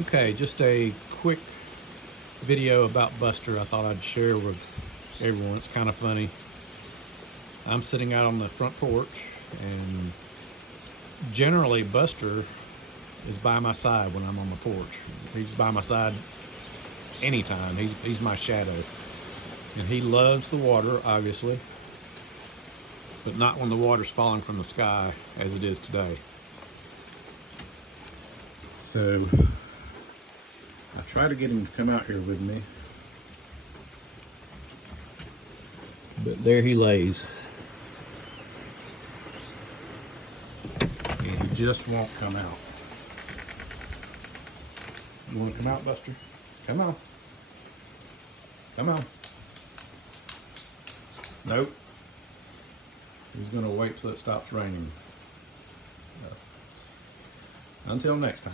Okay, just a quick video about Buster I thought I'd share with everyone. It's kind of funny. I'm sitting out on the front porch, and generally Buster is by my side when I'm on the porch. He's by my side anytime. He's my shadow. And he loves the water, obviously, but not when the water's falling from the sky as it is today. So I try to get him to come out here with me, but there he lays. And he just won't come out. You want to come out, Buster? Come on. Come on. Nope. He's going to wait till it stops raining. Until next time.